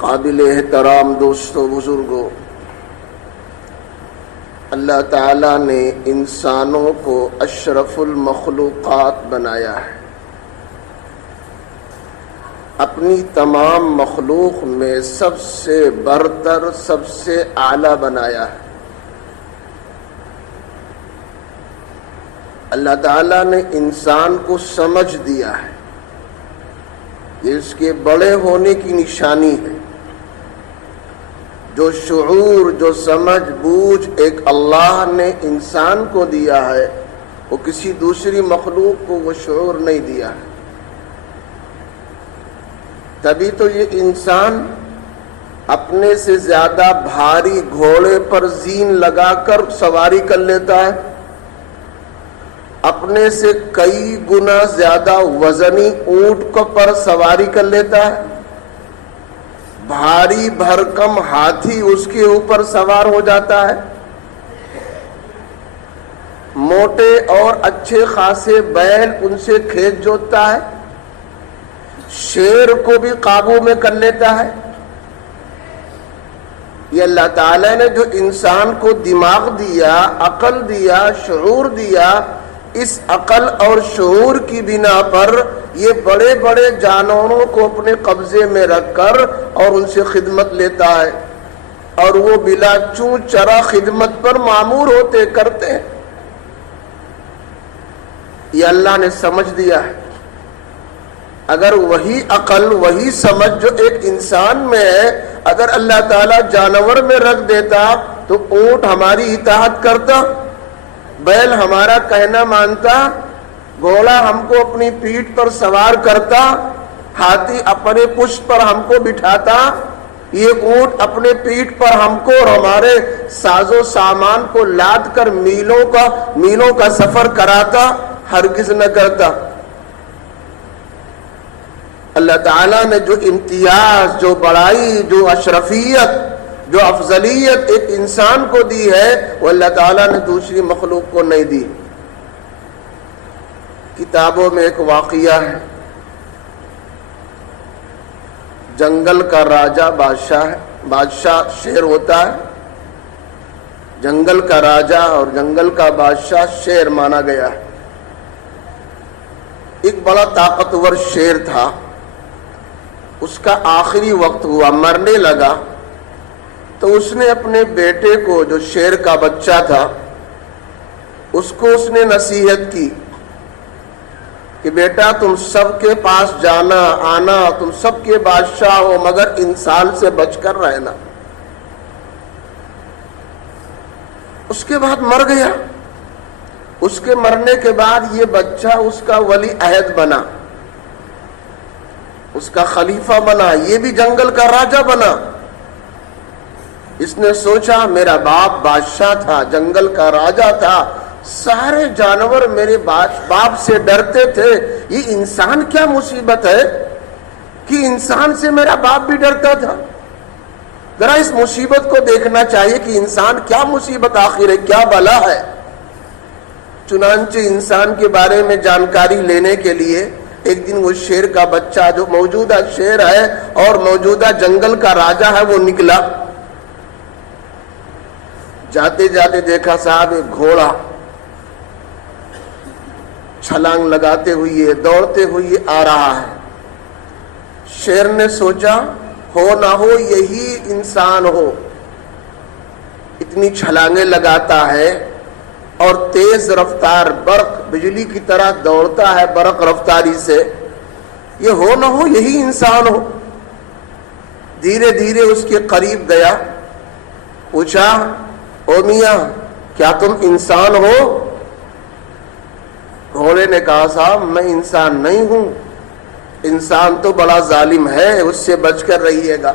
قابل احترام دوستوں بزرگوں، اللہ تعالیٰ نے انسانوں کو اشرف المخلوقات بنایا ہے، اپنی تمام مخلوق میں سب سے برتر، سب سے اعلیٰ بنایا ہے۔ اللہ تعالیٰ نے انسان کو سمجھ دیا ہے، یہ اس کے بڑے ہونے کی نشانی ہے۔ جو شعور، جو سمجھ بوجھ ایک اللہ نے انسان کو دیا ہے، وہ کسی دوسری مخلوق کو وہ شعور نہیں دیا ہے۔ تبھی تو یہ انسان اپنے سے زیادہ بھاری گھوڑے پر زین لگا کر سواری کر لیتا ہے، اپنے سے کئی گنا زیادہ وزنی اونٹ کو پر سواری کر لیتا ہے، بھاری بھرکم ہاتھی اس کے اوپر سوار ہو جاتا ہے، موٹے اور اچھے خاصے بیل ان سے کھیت جوتتا ہے، شیر کو بھی قابو میں کر لیتا ہے۔ یہ اللہ تعالیٰ نے جو انسان کو دماغ دیا، عقل دیا، شعور دیا، اس عقل اور شعور کی بنا پر یہ بڑے بڑے جانوروں کو اپنے قبضے میں رکھ کر اور ان سے خدمت لیتا ہے، اور وہ بلا چون چرا خدمت پر مامور ہوتے کرتے ہیں۔ یہ اللہ نے سمجھ دیا ہے۔ اگر وہی عقل، وہی سمجھ جو ایک انسان میں ہے، اگر اللہ تعالیٰ جانور میں رکھ دیتا تو اونٹ ہماری اطاعت کرتا، بیل ہمارا کہنا مانتا، گھوڑا ہم کو اپنی پیٹھ پر سوار کرتا، ہاتھی اپنے پشت پر ہم کو بٹھاتا، یہ اونٹ اپنے پیٹھ پر ہم کو اور ہمارے ساز و سامان کو لاد کر میلوں کا سفر کراتا، ہرگز نہ کرتا۔ اللہ تعالیٰ نے جو امتیاز، جو بڑائی، جو اشرفیت، جو افضلیت ایک انسان کو دی ہے، وہ اللہ تعالیٰ نے دوسری مخلوق کو نہیں دی۔ کتابوں میں ایک واقعہ ہے، جنگل کا راجہ بادشاہ شیر ہوتا ہے، جنگل کا راجہ اور جنگل کا بادشاہ شیر مانا گیا ہے۔ ایک بڑا طاقتور شیر تھا، اس کا آخری وقت ہوا، مرنے لگا، تو اس نے اپنے بیٹے کو، جو شیر کا بچہ تھا، اس کو اس نے نصیحت کی کہ بیٹا تم سب کے پاس جانا آنا، تم سب کے بادشاہ ہو، مگر انسان سے بچ کر رہنا۔ اس کے بعد مر گیا۔ اس کے مرنے کے بعد یہ بچہ اس کا ولی عہد بنا، اس کا خلیفہ بنا، یہ بھی جنگل کا راجہ بنا۔ اس نے سوچا میرا باپ بادشاہ تھا، جنگل کا راجہ تھا، سارے جانور میرے باپ سے ڈرتے تھے، یہ انسان کیا مصیبت ہے کہ انسان سے میرا باپ بھی ڈرتا تھا۔ ذرا اس مصیبت کو دیکھنا چاہیے کہ انسان کیا مصیبت آخر ہے، کیا بلا ہے۔ چنانچہ انسان کے بارے میں جانکاری لینے کے لیے ایک دن وہ شیر کا بچہ، جو موجودہ شیر ہے اور موجودہ جنگل کا راجہ ہے، وہ نکلا۔ جاتے جاتے دیکھا صاحب ایک گھوڑا چھلانگ لگاتے ہوئے، دوڑتے ہوئے آ رہا ہے۔ شیر نے سوچا ہو نہ ہو یہی انسان ہو، اتنی چھلانگیں لگاتا ہے اور تیز رفتار برق بجلی کی طرح دوڑتا ہے برق رفتاری سے، یہ ہو نہ ہو یہی انسان ہو۔ دھیرے دھیرے اس کے قریب گیا، پوچھا او میاں کیا تم انسان ہو؟ گھوڑے نے کہا صاحب میں انسان نہیں ہوں، انسان تو بڑا ظالم ہے، اس سے بچ کر رہیے گا۔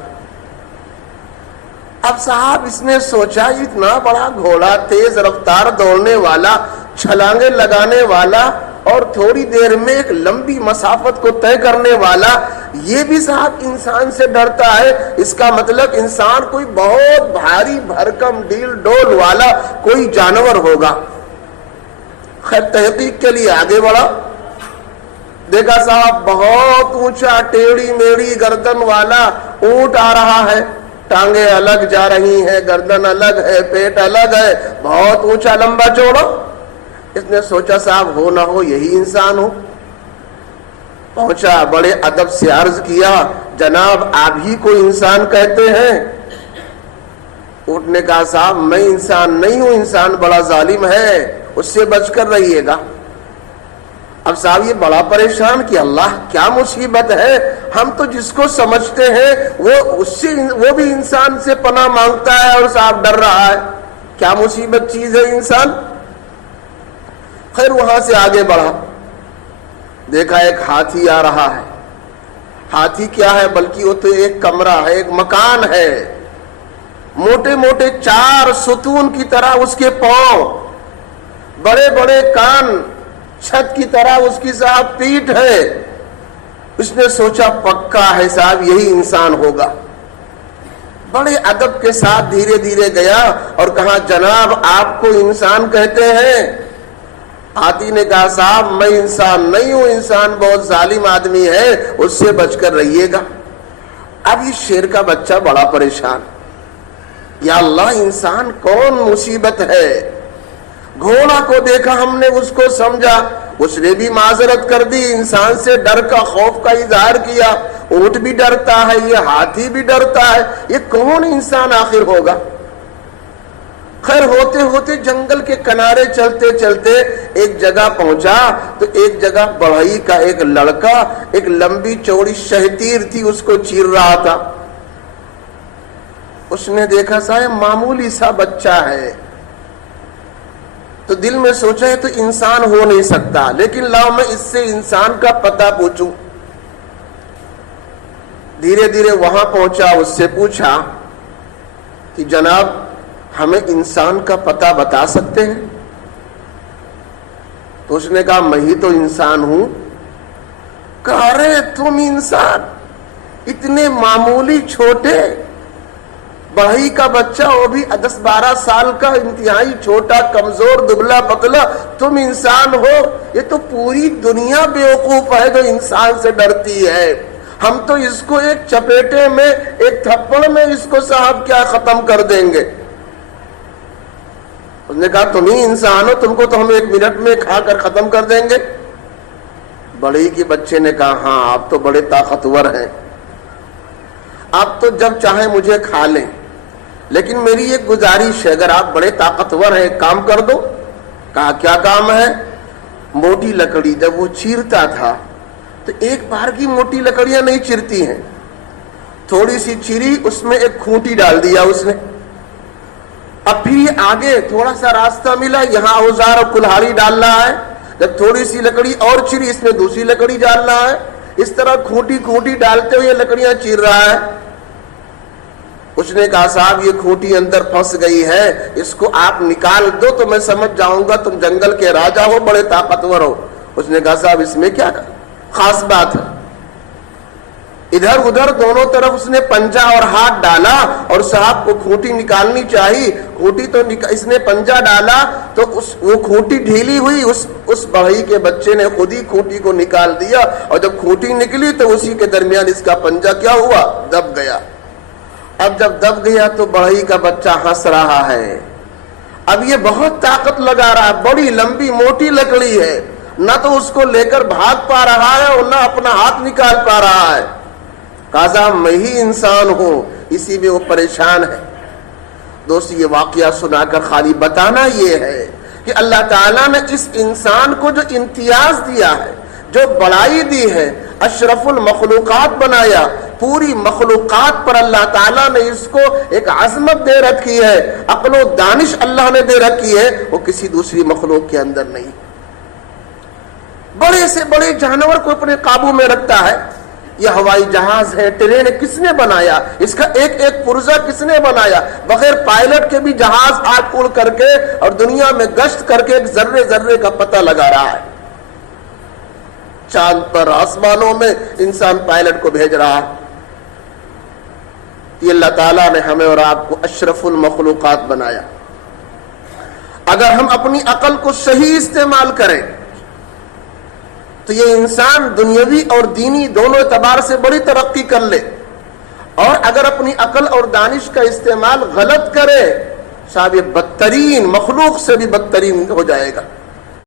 اب صاحب اس نے سوچا اتنا بڑا گھوڑا، تیز رفتار دوڑنے والا، چھلانگیں لگانے والا اور تھوڑی دیر میں ایک لمبی مسافت کو طے کرنے والا، یہ بھی صاحب انسان سے ڈرتا ہے، اس کا مطلب انسان کوئی بہت بھاری بھرکم ڈیل ڈول والا کوئی جانور ہوگا۔ خیر تحقیق کے لیے آگے بڑھا، دیکھا صاحب بہت اونچا ٹیڑھی میڑھی گردن والا اونٹ آ رہا ہے، ٹانگیں الگ جا رہی ہیں، گردن الگ ہے، پیٹ الگ ہے، بہت اونچا لمبا چوڑا۔ اس نے سوچا صاحب ہو نہ ہو یہی انسان ہو۔ پہنچا، بڑے ادب سے عرض کیا جناب آپ ہی کو انسان کہتے ہیں؟ اونٹ نے کہا صاحب میں انسان نہیں ہوں، انسان بڑا ظالم ہے، اس سے بچ کر رہیے گا۔ اب صاحب یہ بڑا پریشان کہ اللہ کیا مصیبت ہے، ہم تو جس کو سمجھتے ہیں وہ بھی انسان سے پناہ مانگتا ہے اور صاحب ڈر رہا ہے، کیا مصیبت چیز ہے انسان۔ خیر وہاں سے آگے بڑھا، دیکھا ایک ہاتھی آ رہا ہے۔ ہاتھی کیا ہے بلکہ وہ تو ایک کمرہ ہے، ایک مکان ہے، موٹے موٹے 4 ستون کی طرح اس کے پاؤں، بڑے بڑے کان، چھت کی طرح اس کی صاحب پیٹھ ہے۔ اس نے سوچا پکا ہے صاحب یہی انسان ہوگا۔ بڑے ادب کے ساتھ دھیرے دھیرے گیا اور کہا جناب آپ کو انسان کہتے ہیں؟ ہاتھی نے کہا صاحب میں انسان نہیں ہوں، انسان بہت ظالم آدمی ہے، اس سے بچ کر رہیے گا۔ اب یہ شیر کا بچہ بڑا پریشان، یا اللہ انسان کون مصیبت ہے۔ گھوڑا کو دیکھا ہم نے، اس کو سمجھا، اس نے بھی معذرت کر دی، انسان سے ڈر کا خوف کا اظہار کیا۔ اونٹ بھی ڈرتا ہے، یہ ہاتھی بھی ڈرتا ہے، یہ کون انسان آخر ہوگا۔ خیر ہوتے ہوتے جنگل کے کنارے چلتے چلتے ایک جگہ پہنچا تو ایک جگہ بڑھئی کا ایک لڑکا ایک لمبی چوڑی شہتیر تھی اس کو چیر رہا تھا۔ اس نے دیکھا صاحب معمولی سا بچہ ہے، تو دل میں سوچا ہے تو انسان ہو نہیں سکتا، لیکن لاؤ میں اس سے انسان کا پتہ پوچھوں۔ دھیرے دھیرے وہاں پہنچا، اس سے پوچھا کہ جناب ہمیں انسان کا پتہ بتا سکتے ہیں؟ تو اس نے کہا میں ہی تو انسان ہوں۔ کہا رے تم انسان، اتنے معمولی چھوٹے، بڑھئی کا بچہ وہ بھی 10-12 سال کا، انتہائی چھوٹا، کمزور، دبلا پتلا، تم انسان ہو؟ یہ تو پوری دنیا بیوقوف ہے جو انسان سے ڈرتی ہے، ہم تو اس کو ایک چپیٹے میں، ایک تھپڑ میں اس کو صاحب کیا ختم کر دیں گے۔ اس نے کہا تم ہی انسان ہو، تم کو تو ہم 1 منٹ میں کھا کر ختم کر دیں گے۔ بڑھئی کے بچے نے کہا ہاں آپ تو بڑے طاقتور ہیں، آپ تو جب چاہیں مجھے کھا لیں، لیکن میری ایک گزارش ہے، اگر آپ بڑے طاقتور ہیں ایک کام کر دو۔ کہا کیا کام ہے؟ موٹی لکڑی جب وہ چیرتا تھا تو ایک بار کی موٹی لکڑیاں نہیں چرتی ہیں، تھوڑی سی چیری، اس میں ایک کھونٹی ڈال دیا اس نے۔ اب پھر یہ آگے تھوڑا سا راستہ ملا، یہاں اوزار اور کلہاڑی ڈالنا ہے، جب تھوڑی سی لکڑی اور چری اس میں دوسری لکڑی ڈالنا ہے، اس طرح کھونٹی کھونٹی ڈالتے ہوئے لکڑیاں چیر رہا ہے۔ اس نے کہا صاحب یہ کھونٹی اندر پھنس گئی ہے، اس کو آپ نکال دو تو میں سمجھ جاؤں گا تم جنگل کے راجا ہو، بڑے طاقتور ہو۔ اس نے کہا صاحب اس میں کیا خاص بات ہے؟ ادھر ادھر دونوں طرف اس نے پنجہ اور ہاتھ ڈالا اور صاحب کو کھونٹی نکالنی چاہیے، کھونٹی تو اس نے پنجہ ڈالا تو وہ کھونٹی ڈھیلی ہوئی، اس بڑھئی کے بچے نے خود ہی کھونٹی کو نکال دیا، اور جب کھونٹی نکلی تو اسی کے درمیان اس کا پنجہ کیا ہوا؟ دب گیا۔ اب جب دب گیا تو بڑھئی کا بچہ ہنس رہا ہے، اب یہ بہت طاقت لگا رہا ہے، بڑی لمبی موٹی لکڑی ہے، نہ تو اس کو لے کر بھاگ پا رہا ہے اور نہ اپنا ہاتھ نکال پا رہا ہے۔ کہا صاحب میں ہی انسان ہوں، اسی میں وہ پریشان ہے۔ دوست یہ واقعہ سنا کر خالی بتانا یہ ہے کہ اللہ تعالیٰ نے اس انسان کو جو امتیاز دیا ہے، جو بڑائی دی ہے، اشرف المخلوقات بنایا، پوری مخلوقات پر اللہ تعالیٰ نے اس کو ایک عظمت دے رکھی ہے، عقل و دانش اللہ نے دے رکھی ہے، وہ کسی دوسری مخلوق کے اندر نہیں۔ بڑے سے بڑے جانور کو اپنے قابو میں رکھتا ہے۔ یہ ہوائی جہاز ہے، ٹرین کس نے بنایا؟ اس کا ایک ایک پرزہ کس نے بنایا؟ بغیر پائلٹ کے بھی جہاز آگ اڑ کر کے اور دنیا میں گشت کر کے ایک ذرے ذرے کا پتہ لگا رہا ہے۔ چاند پر، آسمانوں میں انسان پائلٹ کو بھیج رہا ہے۔ یہ اللہ تعالیٰ نے ہمیں اور آپ کو اشرف المخلوقات بنایا۔ اگر ہم اپنی عقل کو صحیح استعمال کریں تو یہ انسان دنیاوی اور دینی دونوں اعتبار سے بڑی ترقی کر لے۔ اور اگر اپنی عقل اور دانش کا استعمال غلط کرے صاحب یہ بدترین مخلوق سے بھی بدترین ہو جائے گا.